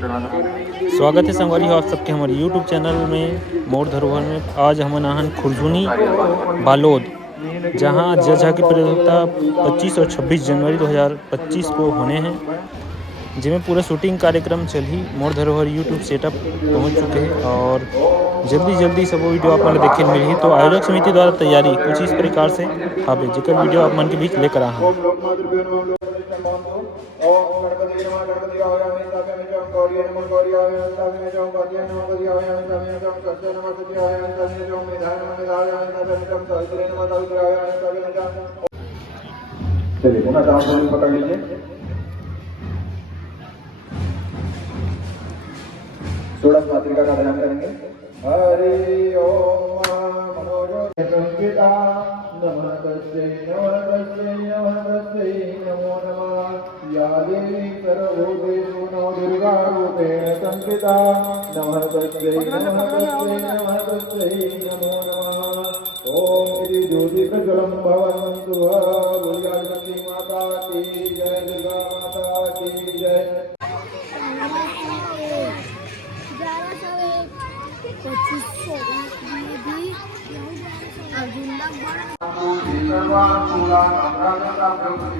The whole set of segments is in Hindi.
स्वागत है संगवारी हो आप सबके हमारे YouTube चैनल में मोर धरोहर में। आज हम नाहन खुरजुनी बालोद, जहां जज की प्रतियोगिता 25 और 26 जनवरी 2025 को होने हैं, जिसमें पूरा शूटिंग कार्यक्रम चली। मोर धरोहर यूट्यूब सेटअप पहुंच चुके हैं और जल्दी सब वीडियो आप मन देखे मिली। तो आयोजक समिति द्वारा तैयारी कुछ इस प्रकार से हावे, जिकर वीडियो आप मन के बीच लेकर आ हैं। चलिए पुनः दाम पकड़ लीजिए। षोडश मातृका का ध्यान करेंगे। हरि ओम मनोजो संगीता नमः तस्मै नमो नमः। या देवी सर्वभूतेषु नमो दुर्गा रूपेण संगीता नमः तस्मै नमो नमः। ओम इति ज्योति प्रज्वलं भवन्तु। दुर्गा शक्ति माता की जय, दुर्गा माता की जय। 2500 भी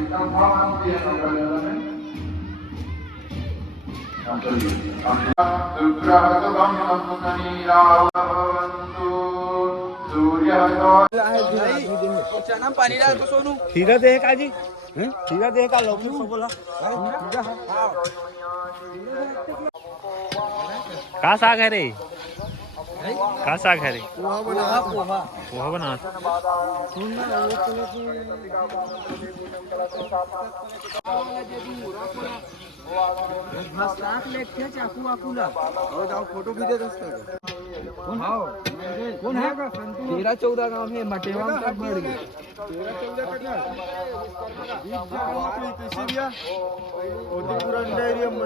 पानी डाल तो सोनू खीरा दे का जी, खीरा दे का लौकी को बोला का साग है रे, का साग है रे? पोहा बना। चाकू वाकू ला और जाओ फोटो भी दे दोस्तों। कौन है? 13-14 गांव है मटेवा तक बढ़ गए। 13-14 पूरा एरिया में